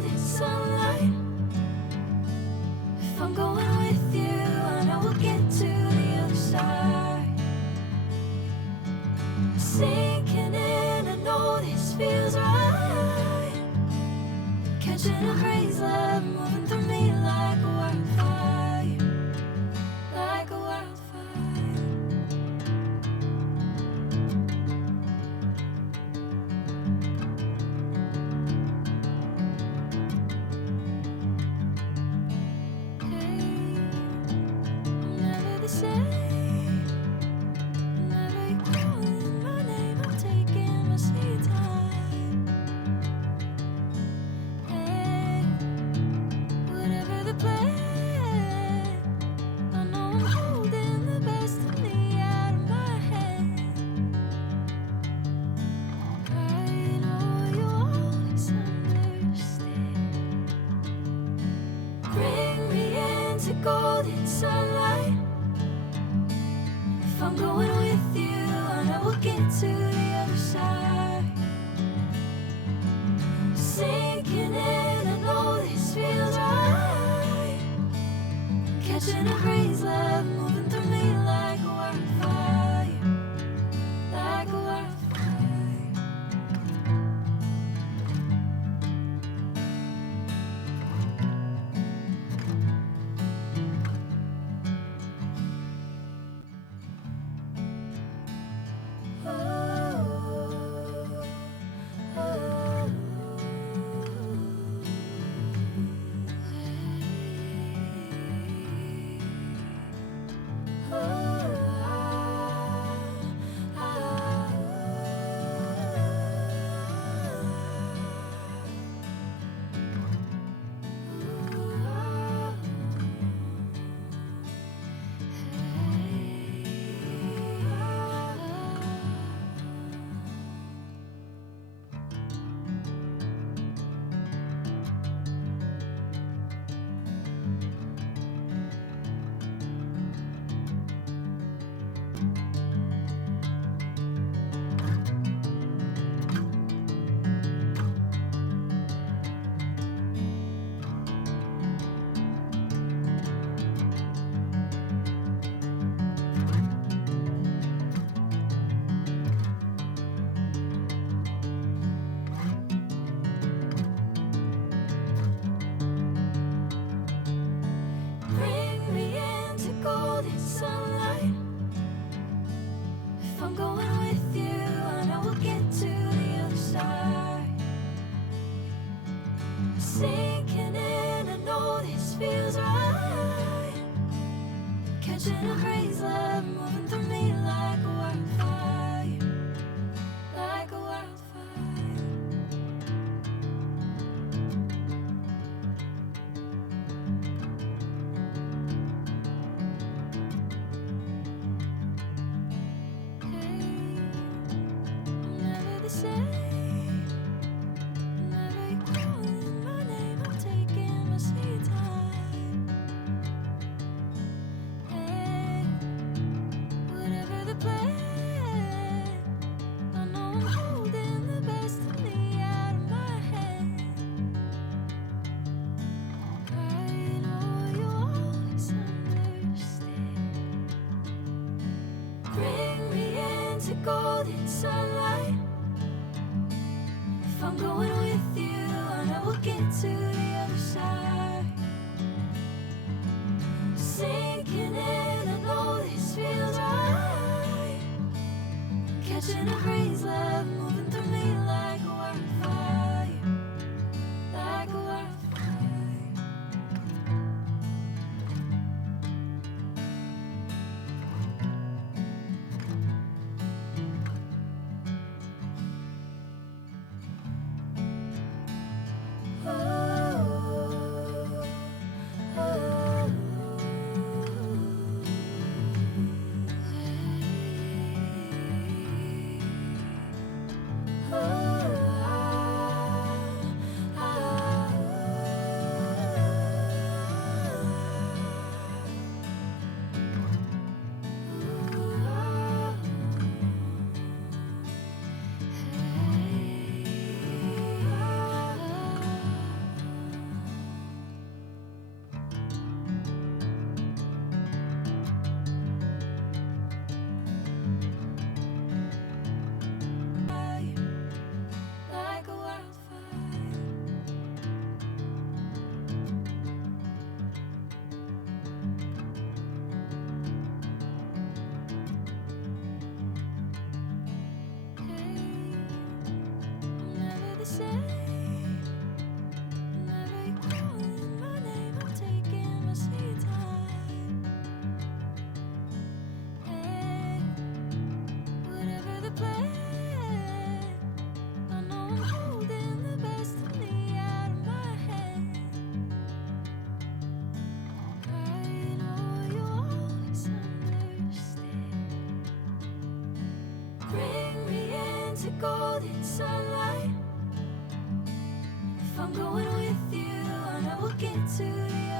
golden sunlight. If I'm going with you, I know we'll get to the other side. Sinking in, I know this feels right. Catching a bracelet, moving through me like a wildfire, like a wildfire. Golden sunlight. If I'm going with you, I know we'll get to the other side. Sinking in, I know this feels right. Catching a bracelet, moving through me like a wildfire, like a wildfire. Golden sunlight. If I'm going with you, I know we'll get to the other side. Sinking in, I know this feels right. Catching a bracelet, moving through me like a wildfire, like a wildfire. Golden sunlight. If I'm going with you, I know we'll get to the other side. Sinking in, I know this feels right. Catching a bracelet, moving through me like a wildfire, like a wildfire. Oh. golden sunlight. If I'm going with you, I know we'll get to the